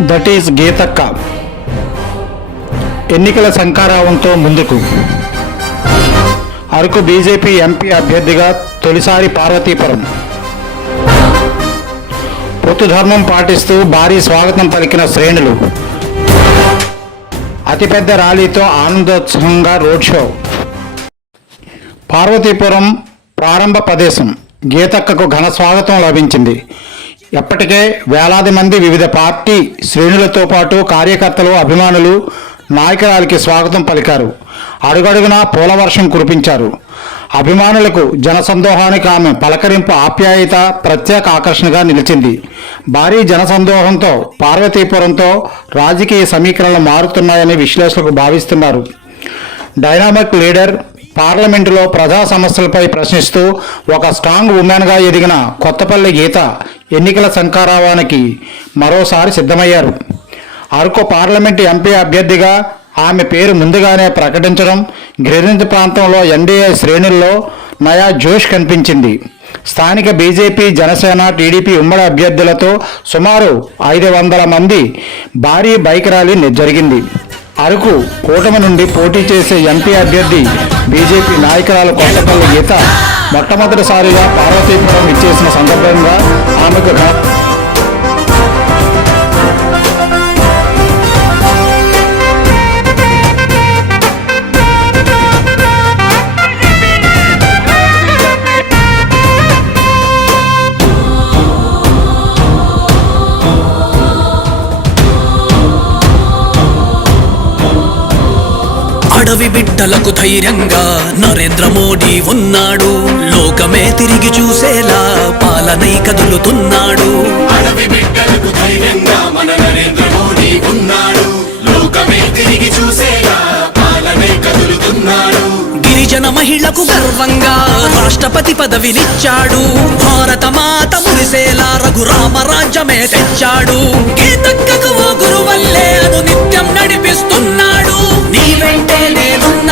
That is గీతక్క. ఎన్నికల శంఖారావంతో ముందుకు. Araku BJP MP అభ్యర్థిగా తొలిసారి పార్వతీపురం. పొత్తు ధర్మం పాటిస్తూ భారీ స్వాగతం పలికిన శ్రేణులు. అతిపెద్ద ర్యాలీతో ఆనందోత్సవంగా రోడ్ షో. పార్వతీపురం ప్రారంభ ప్రదేశం. గీతక్కకు ఘన స్వాగతం లభించింది. ఎప్పటికే వేలాది మంది వివిధ పార్టీ శ్రేణులతో పాటు కార్యకర్తలు, అభిమానులు నాయకురాలికి స్వాగతం పలికారు. అడుగడుగునా పూలవర్షం కురిపించారు. అభిమానులకు జనసందోహానికి ఆమె పలకరింపు, ఆప్యాయత ప్రత్యేక ఆకర్షణగా నిలిచింది. భారీ జనసందోహంతో పార్వతీపురంతో రాజకీయ సమీకరణలు మారుతున్నాయని విశ్లేషకులు భావిస్తున్నారు. డైనామిక్ లీడర్, పార్లమెంటులో ప్రజా సమస్యలపై ప్రశ్నిస్తూ ఒక స్ట్రాంగ్ ఉమెన్గా ఎదిగిన కొత్తపల్లి గీత ఎన్నికల శంఖారావానికి మరోసారి సిద్ధమయ్యారు. అరకు పార్లమెంటు ఎంపీ అభ్యర్థిగా ఆమె పేరు ముందుగానే ప్రకటించడం గిరిజన ప్రాంతంలో ఎన్డీఏ శ్రేణుల్లో నయా జోష్ కనిపించింది. స్థానిక బీజేపీ, జనసేన, టీడీపీ ఉమ్మడి అభ్యర్థులతో సుమారు 500 మంది భారీ బైక్ ర్యాలీ జరిగింది. అరకు కూటమి నుండి పోటీ చేసే ఎంపీ అభ్యర్థి బీజేపీ నాయకురాలు కొత్తపల్లి గీత మొట్టమొదటిసారిగా పార్వతీపురం ఇచ్చేసిన సందర్భంగా ఆమెకు అడవి బిడ్డలకు ధైర్యంగా నరేంద్ర మోడీ ఉన్నాడు. లోకమే తిరిగి చూసేలా పాలనై కదులుతున్నాడు. అడవి బిడ్డలకు ధైర్యంగా మన నరేంద్ర మోడీ ఉన్నాడు. లోకమే తిరిగి చూసేలా పాలనై కదులుతున్నాడు. గిరిజన మహిళకు గర్వంగా రాష్ట్రపతి పదవినిచ్చాడు. భారత మాత మురిసేలా రఘురామ రాజ్యమే తెచ్చాడు. గీతక్కకు ఓ గురువల్లే అను నిత్యం నడిపిస్తున్నాడు. నీ వెంటే నేనున్నా